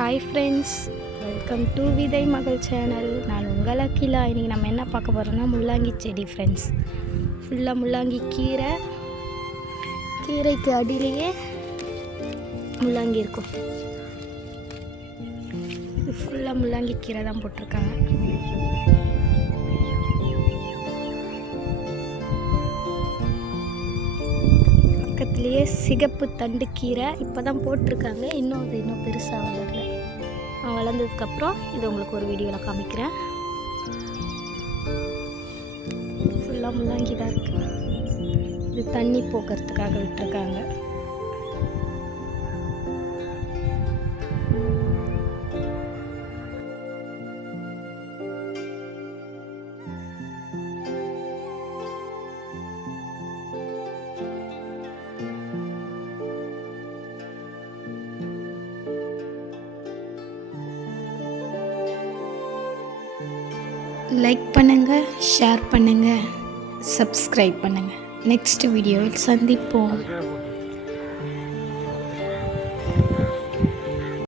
Hi friends, welcome to விதை மகள் channel. நான் உங்கள் அகிலா. இன்றைக்கி நம்ம என்ன பார்க்க போகிறோம்னா முள்ளாங்கி செடி ஃப்ரெண்ட்ஸ். ஃபுல்லாக முள்ளாங்கி கீரை, கீரைக்கு அடியிலேயே முள்ளாங்கி இருக்கும். இது ஃபுல்லாக முள்ளாங்கி கீரை தான் போட்டிருக்காங்க. பக்கத்துலேயே சிகப்பு தண்டு கீரை இப்போ தான் போட்டிருக்காங்க. இன்னும் பெருசாக வளரல. வளர்ந்ததுக்கப்புறம் இது உங்களுக்கு ஒரு வீடியோவில் காமிக்கிறேன். ஃபுல்லாக முள்ளாங்கி தான் இருக்குது. இது தண்ணி போக்குறதுக்காக விட்டுருக்காங்க. லைக் பண்ணுங்கள், ஷேர் பண்ணுங்கள், சப்ஸ்கிரைப் பண்ணுங்கள். நெக்ஸ்ட் வீடியோவில் சந்திப்போம்.